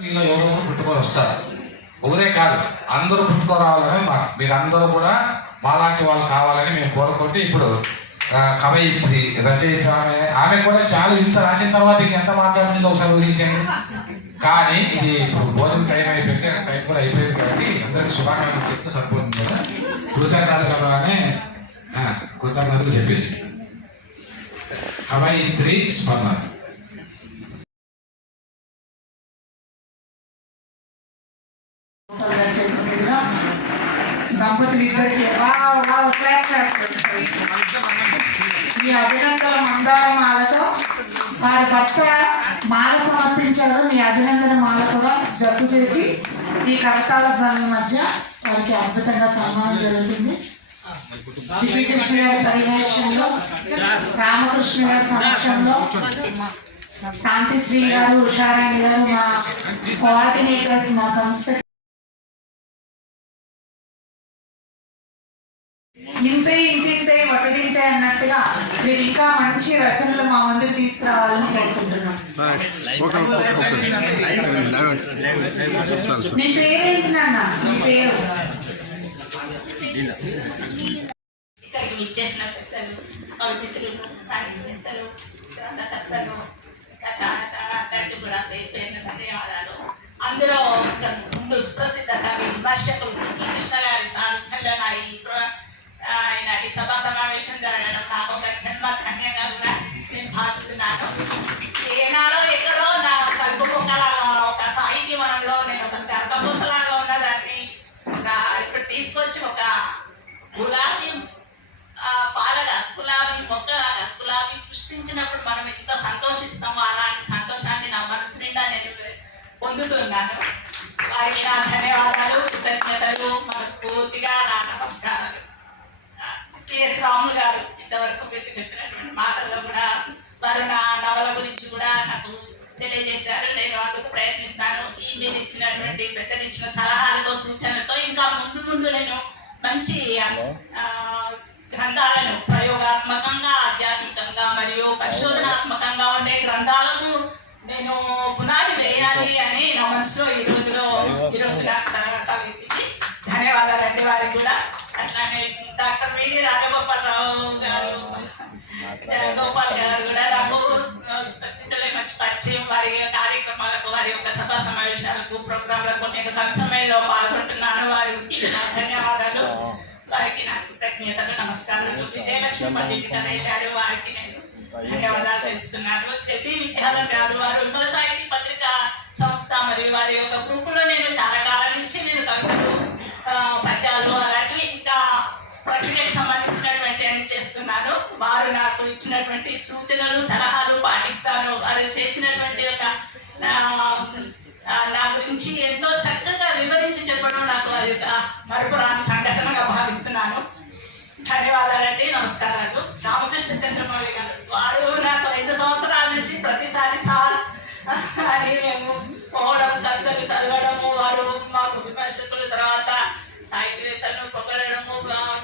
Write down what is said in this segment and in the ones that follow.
మీలో ఎవరో పుట్టుకొని వస్తారు. ఊరే కాదు, అందరూ పుట్టుకురావాలని మీరందరూ కూడా మాలాంటి వాళ్ళు కావాలని మేము కోరుకుంటే ఇప్పుడు కవయిత్రి రచయిత ఆమె కూడా చాలా ఇంత రాసిన తర్వాత ఇంకెంత మాట్లాడుతుందో ఒకసారి ఊహించండి. కానీ ఇది ఇప్పుడు భోజనం టైం అయిపోయింది, టైం కూడా అయిపోయింది కాబట్టి అందరికి శుభాకాంక్షలు చెప్తూ సరిపోతుంది కదా. కృతజ్ఞతలు అని కృతజ్ఞతలు చెప్పేసి కవయిత్రి స్పందన. దంపతులిద్దరికి ఈ అభినందన మందారమాలతో వారి భర్త మాల సమర్పించారు. మీ అభినందన మాల కూడా జప్తు చేసి ఈ కరతాళ ధ్వనుల మధ్య వారికి అద్భుతంగా సన్మానం జరుగుతుంది. కృష్ణ గారి పర్యవేక్షణలో, రామకృష్ణ గారి సమక్షంలో, శాంతిశ్రీ గారు, ఉషారాణి గారు మా కోఆర్డినేటర్స్, మా సంస్థ ఇంతే ఇంటింతే ఒకటింతే అన్నట్టుగా మీరు ఇంకా మంచి రచనలు మా ముందుకు తీసుకురావాలని కోరుకుంటున్నాం. నీ పేరేంటి నాన్న? నీ పేరు? ఇక్కడికి ఇచ్చేసిన పెద్దలు, కవిత్రులు, సాహిత్యవేత్తలు, గ్రంథకర్తలు, ఇంకా చాలా చాలా అందరికీ కూడా పేరు పేరున ధన్యవాదాలు. అందులో ముందు సుప్రసిద్ధ కవి విమర్శకులు కృష్ణ గారి సాహిత్యంలో ఈనాటి సభా సమావేశం జరగడం నాకు ఒక జన్మ ధన్యంగా కూడా నేను భావిస్తున్నాను. ఏనాడో ఎక్కడో నా కలుపుకొక్కలాగా ఒక సాహిత్య వనంలో నేను ఒక కరకపూసలాగా ఉన్నదాన్ని ఇప్పుడు తీసుకొచ్చి ఒక గులాబీ పాలగా, గులాబీ మొక్కలాగా, గులాబీ పుష్పించినప్పుడు మనం ఎంత సంతోషిస్తామో అలాంటి సంతోషాన్ని నా మనసు నిండా నేను పొందుతున్నాను. వారికి నా ధన్యవాదాలు, కృతజ్ఞతలు, మనస్ఫూర్తిగా నా నమస్కారాలు. కెఎస్ రాములు గారు ఇంతవరకు మీకు చెప్పినటువంటి మాటల్లో కూడా వారు నా నవల గురించి కూడా నాకు తెలియజేశారు. నేను అందుకు ప్రయత్నిస్తాను. ఈ మీరు ఇచ్చినటువంటి పెద్దలు ఇచ్చిన సలహాలతో, సూచనలతో ఇంకా ముందు ముందు నేను మంచి గ్రంథాలను ప్రయోగాత్మకంగా, ఆధ్యాత్మికంగా మరియు పరిశోధనాత్మకంగా ఉండే గ్రంథాలకు నేను పునాది వేయాలి అని నా మనసులో ఈరోజు నాకు తలెత్తింది. ధన్యవాదాలండి వారికి కూడా. అట్లానే డాక్టర్ విడి రాజగోపాలరావు గారు, గోపాల్ గారు కూడా నాకు పరిస్థితులే మంచి పరిచయం. వారి కార్యక్రమాలకు, వారి యొక్క సభా సమావేశాలకు, ప్రోగ్రాంలకు నేను కవి సమ్మేళనలో పాల్గొంటున్నాను. వారికి నా ధన్యవాదాలు, వారికి నా కృతజ్ఞతలు, నమస్కారాలు. విజయలక్ష్మి పండిట్ గారు, వారికి నేను ధన్యవాదాలు తెలుపుతున్నాను. చెల్లి విద్యాధర్ గారు, వారు విమల సాహితీ పత్రిక సంస్థ మరియు వారి యొక్క గ్రూపులో నేను చాలా కాలం నుంచి నేను కవితలు, పద్యాలు అలాంటివి ఇంకా ప్రక్రియకు సంబంధించినటువంటి అన్ని చేస్తున్నాను. వారు నాకు ఇచ్చినటువంటి సూచనలు, సలహాలు పాటిస్తాను. వారు చేసినటువంటి ఒక నా గురించి ఎంతో చక్కగా వివరించి చెప్పడం నాకు అది మరుపురాని సంఘటనగా భావిస్తున్నాను. ధన్యవాదాలండి, నమస్కారాలు. రామకృష్ణ చంద్రమౌళి గారు, వారు నాకు 2 సంవత్సరాల నుంచి ప్రతిసారి సార్ అని మేము పోవడం, కవితలు చదవడము, వారు మాకు విమర్శకుల తర్వాత సాహిత్యవేత్తలను పొగడము,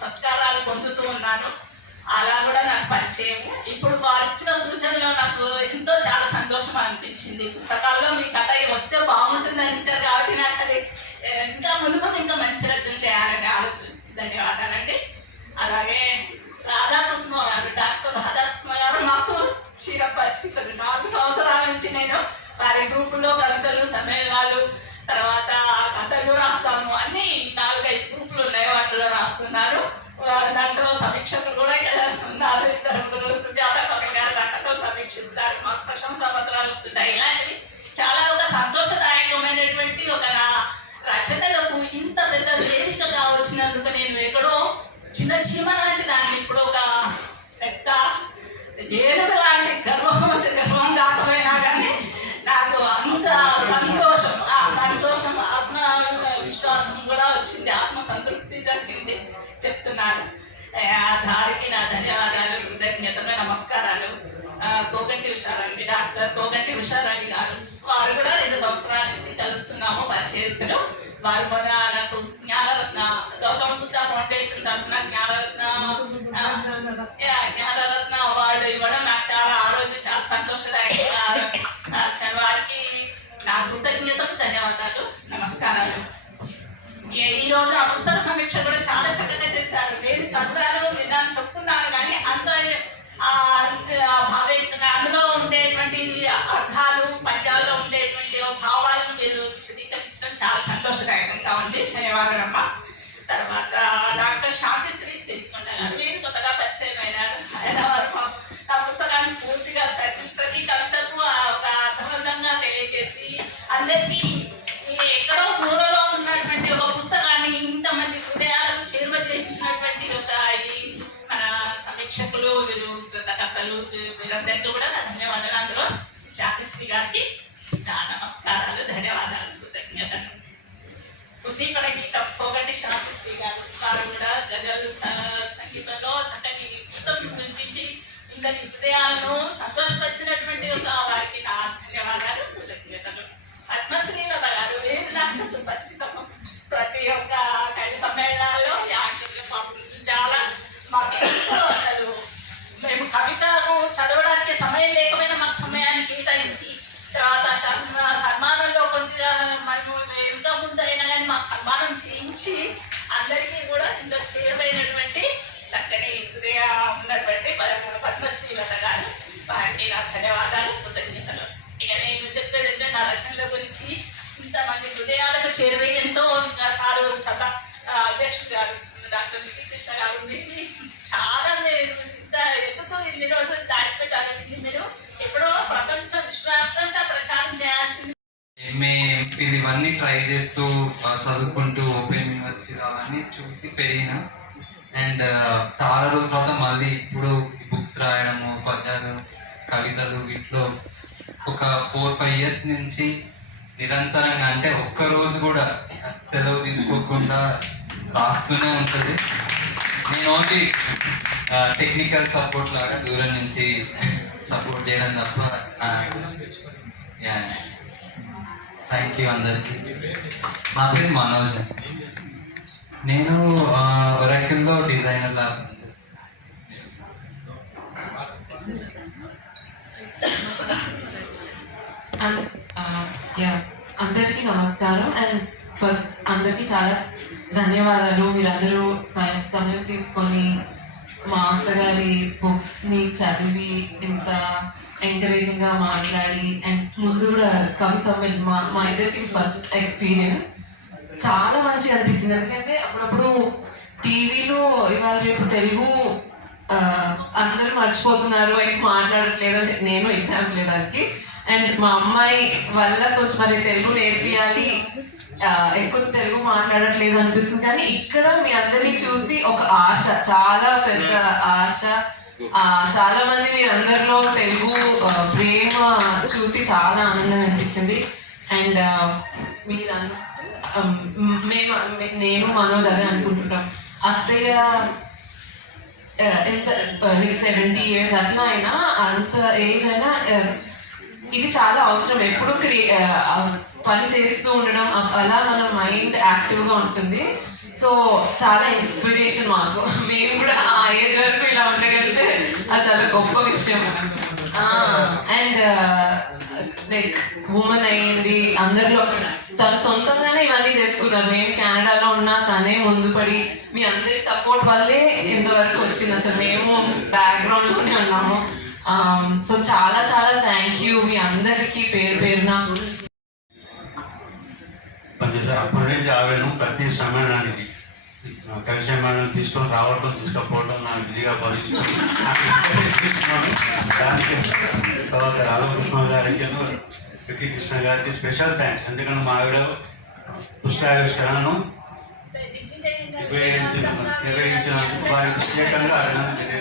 సత్కారాలు పొందుతూ ఉన్నాను. అలా కూడా నాకు పరిచయము. ఇప్పుడు వారు ఇచ్చిన సూచనలో నాకు ఎంతో చాలా సంతోషం అనిపించింది. పుస్తకాల్లో మీ కథ వస్తే బాగుంటుంది అనిచ్చారు కాబట్టి నాకు అది ఇంకా మునుపు ఇంకా మంచి రచన చేయాలని ఆలోచించి ధన్యవాదాలండి. అలాగే రాధాకృష్ణ గారు, డాక్టర్ రాధాకృష్ణ గారు మాకు చిరపరిచితులు. 4 సంవత్సరాల నుంచి నేను వారి గ్రూపులో కవితలు, సమ్మేళనాలు, తర్వాత కథలు రాస్తాను. అన్ని 4-5 గ్రూపులు ఉన్నాయి, వాటిలో రాస్తున్నారు. దాంట్లో సమీక్షకులు కూడా ఉన్నారు. 2 సుజాత కవి గారు కథతో సమీక్షిస్తారు. మాకు ప్రశంసా పత్రాలు వస్తున్నాయి. ఇలాంటివి చాలా ఒక సంతోషదాయకమైనటువంటి ఒక నా రచనలకు ఇంత పెద్ద వేదికగా వచ్చినందుకు నేను ఎక్కడో చిన్న చీమ లాంటి దాన్ని ఇప్పుడు ఒక పెద్ద ఏనుగు లాంటి గర్వం కాకపోయినా కానీ నాకు అంత సంతోషం, ఆ సంతోషం, ఆత్మ విశ్వాసం కూడా వచ్చింది, ఆత్మ సంతృప్తి జరిగింది చెప్తున్నాను. సారికి నా ధన్యవాదాలు, కృతజ్ఞతలు, నమస్కారాలు. కోగంటి ఉషారాణి, డాక్టర్ కోగంటి ఉషారాణి గారు, వారు కూడా 2 సంవత్సరాల నుంచి కలుస్తున్నాము, పరిచయస్తులు. వారు మన నాకు జ్ఞానరత్న గౌతమ బుద్ధ ఫౌండేషన్ తరఫున జ్ఞానరత్న అవార్డు ఇవ్వడం నాకు చాలా ఆ రోజు చాలా సంతోషదాయకంగా వారికి నా కృతజ్ఞతలు, ధన్యవాదాలు, నమస్కారాలు. ఈరోజు ఆ పుస్తక సమీక్ష కూడా చాలా చక్కగా చేశారు. నేను చదివాను, విన్నాను, చెప్తున్నాను, కానీ అంత భావేక్తంగా అందులో ఉండేటువంటి అర్థాలు, పద్యాల్లో ఉండేటువంటి భావాలను మీరు విశదీకరించడం చాలా సంతోషదాయకంగా ఉంది. ధన్యవాదాలమ్మా. తర్వాత డాక్టర్ శాంతిశ్రీ సిరికొండ గారు, మీరు కొత్తగా పరిచయం అయినారు. ఆయన వారు ఆ పుస్తకాన్ని పూర్తిగా చదివి ప్రతి కవితకు ఒక అర్థవంతంగా తెలియజేసి అందరికీ ఎక్కడో మూలలో ఉన్నటువంటి ఒక పుస్తకాన్ని ఇంతమంది హృదయాలకు చేరువ చేసినటువంటి ఒక ఈ మన సమీక్షకులు, వీరు కథలు, వీరందరికీ కూడా నా ధన్యవాదాలు. అందులో శాంతిశ్రీ గారికి నా నమస్కారాలు, ధన్యవాదాలు, కృతజ్ఞతలు. ఉద్దీపన గీతం పోగంటి శాంతిశ్రీ గారు కూడా గజల్ సంగీతంలో చక్కని గీతం వినిపించి ఇందరి హృదయాలను సంతోషపరిచినటువంటి ఒక వారికి నా ధన్యవాదాలు, కృతజ్ఞతలు. పద్మశ్రీలత గారు, వేరు నాకు సుపరిచితము. ప్రతి ఒక్క కవి సమ్మేళనాల్లో చాలా మాకు అసలు మేము కవితను చదవడానికి సమయం లేకపోయినా మాకు సమయాన్ని కేటాయించి తర్వాత సన్మానంలో కొంచెం మనము ఎంతో ముందు అయినా కానీ మాకు సన్మానం చేయించి అందరికీ కూడా ఇంట్లో చేరువైనటువంటి చక్కని హృదయ ఉన్నటువంటి పద్మశ్రీలత గారు, వారికి నా ధన్యవాదాలు, కృతజ్ఞతలు. ఇక నేను చెప్పేదంటే నా రచనల గురించి ఇంతమంది హృదయాలకు చేరువై ఎంతో సారు సభ అధ్యక్షుడు గారు డాక్టర్ నిఖిల్ కృష్ణ గారు, మీరు చాలా ఎందుకు ఇన్ని రోజులు దాచిపెట్టారు, మీరు ఎప్పుడో ప్రపంచ విశ్వవ్యాప్తంగా ప్రచారం చేయాల్సింది. ఎంఏ, ఎంఫిల్ ఇవన్నీ ట్రై చేస్తూ చదువుకుంటూ ఓపెన్ యూనివర్సిటీ అవన్నీ చూసి పెరిగిన. అండ్ చాలా రోజుల తర్వాత మళ్ళీ ఇప్పుడు బుక్స్ రాయడము, పద్యాలు, కవితలు, వీటిలో ఒక 4-5 years నుంచి నిరంతరంగా, అంటే ఒక్కరోజు కూడా సెలవు తీసుకోకుండా రాస్తూనే ఉంటుంది. నేను ఓన్లీ టెక్నికల్ సపోర్ట్ లాగా దూరం నుంచి సపోర్ట్ చేయడం తప్ప. థ్యాంక్ యూ అందరికీ. నా పేరు మనోజ్. నేను ఒరాకిల్లో డిజైనర్ లాగా పనిచేస్తాను. అందరికీ నమస్కారం. అండ్ ఫస్ట్ అందరికీ చాలా ధన్యవాదాలు. మీరందరూ సమయం తీసుకొని మా అక్కగారి బుక్స్ని చదివి ఇంత ఎంకరేజింగ్గా మాట్లాడి, అండ్ ముందు కూడా కవి సమ్మేళనం మా ఇద్దరికి ఫస్ట్ ఎక్స్పీరియన్స్ చాలా మంచిగా అనిపించింది. ఎందుకంటే అప్పుడప్పుడు టీవీలో ఇవాళ రేపు తెలుగు అందరూ మర్చిపోతున్నారు, ఎక్కువ మాట్లాడట్లేదు అంటే నేను ఎగ్జాంపుల్ దానికి. అండ్ మా అమ్మాయి వల్ల కొంచెం మరి తెలుగు నేర్పియాలి, ఎక్కువ తెలుగు మాట్లాడట్లేదు అనిపిస్తుంది. కానీ ఇక్కడ మీ అందరినీ చూసి ఒక ఆశ, చాలా పెద్ద ఆశ. చాలా మంది మీ అందరిలో తెలుగు ప్రేమ చూసి చాలా ఆనందం అనిపించింది. అండ్ నేను మనోజ్ అదే అనుకుంటుంటాం. అత్తయ్య ఎంత 70 years అట్లా అయినా, అంత ఏజ్ అయినా ఇది చాలా అవసరం. ఎప్పుడు పని చేస్తూ ఉండడం, అలా మన మైండ్ యాక్టివ్గా ఉంటుంది. సో చాలా ఇన్స్పిరేషన్ మాకు. మేము కూడా ఆ ఏజ్ వరకు ఇలా ఉండగలిగితే అది చాలా గొప్ప విషయం. అండ్ లైక్ ఉమెన్ అయింది అందరిలో, తను సొంతంగానే ఇవన్నీ చేసుకున్నారు. మేము కెనడాలో ఉన్నా తనే ముందు పడి మీ అందరి సపోర్ట్ వల్లే ఇంతవరకు వచ్చింది. అసలు మేము బ్యాక్గ్రౌండ్లోనే ఉన్నాము. సో చాలా చాలా థ్యాంక్ యూ మీ అందరికీ పేరు పేరున. అప్పటి నుంచి ఆవేదన ప్రతి సమ్మేళనానికి కవి సమ్మేళనం తీసుకొని రావడం, తీసుకపోవడం నాకు విధిగా భావిస్తున్నాను. దానికి తర్వాత రాధాకృష్ణ గారికి, వికి కృష్ణ గారికి స్పెషల్ థ్యాంక్స్. ఎందుకంటే మా ఆవిడ పుస్తకావిష్కరణను నిర్వహించినందుకు వారికి ప్రత్యేకంగా అభినందన.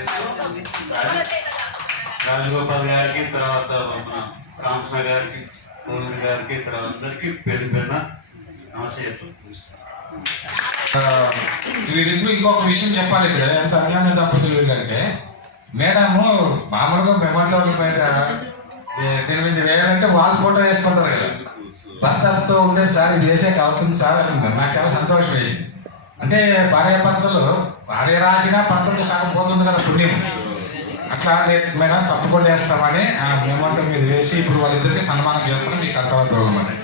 రాజగోపాల్ గారికి, తర్వాత మన రామకృష్ణ గారికి, కోనూరు గారికి, తర్వాత అందరికీ పేరు పేరున నమస్తే చెప్తాను. వీరిద్దరూ ఇంకొక విషయం చెప్పాలి. ఇక్కడ ఎంత అజ్ఞాన దంపతులు వీళ్ళంటే, మేడము మామూలుగా మెమోటోల పైన 8,000 వాళ్ళు ఫోటో వేసుకుంటారు కదా, భర్తతో ఉండే సార్ ఇది వేసాక అవుతుంది సార్ అనుకుంటారు. నాకు చాలా సంతోషం వేసింది. అంటే భార్య భర్తలు భార్య రాసినా భర్తలు సగం పోతుంది కదా పుణ్యం. అట్లా మేడం తప్పకుండా వేస్తామని మేమంటే మీరు వేసి ఇప్పుడు వాళ్ళిద్దరికి సన్మానం చేస్తాం మీకు అర్థమవుతుంది.